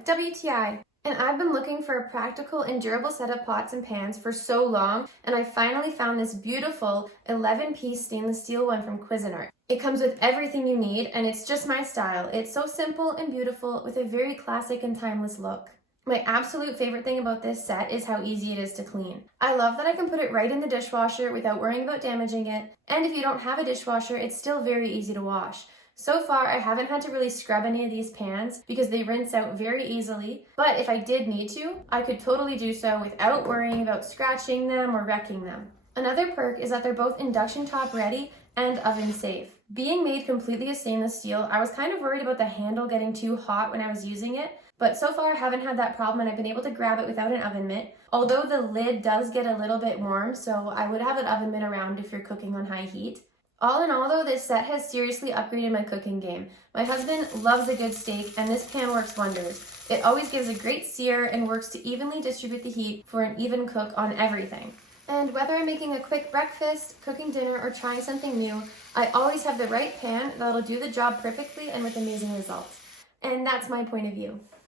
like WTI. And I've been looking for a practical and durable set of pots and pans for so long, and I finally found this beautiful 11-piece stainless steel one from Cuisinart. It comes with everything you need, and it's just my style. It's so simple and beautiful with a very classic and timeless look. My absolute favorite thing about this set is how easy it is to clean. I love that I can put it right in the dishwasher without worrying about damaging it, and if you don't have a dishwasher, it's still very easy to wash. So far, I haven't had to really scrub any of these pans because they rinse out very easily, but if I did need to, I could totally do so without worrying about scratching them or wrecking them. Another perk is that they're both induction top ready and oven safe. Being made completely of stainless steel, I was kind of worried about the handle getting too hot when I was using it, but so far I haven't had that problem and I've been able to grab it without an oven mitt, although the lid does get a little bit warm, so I would have an oven mitt around if you're cooking on high heat. All in all though, this set has seriously upgraded my cooking game. My husband loves a good steak and this pan works wonders. It always gives a great sear and works to evenly distribute the heat for an even cook on everything. And whether I'm making a quick breakfast, cooking dinner, or trying something new, I always have the right pan that'll do the job perfectly and with amazing results. And that's my point of view.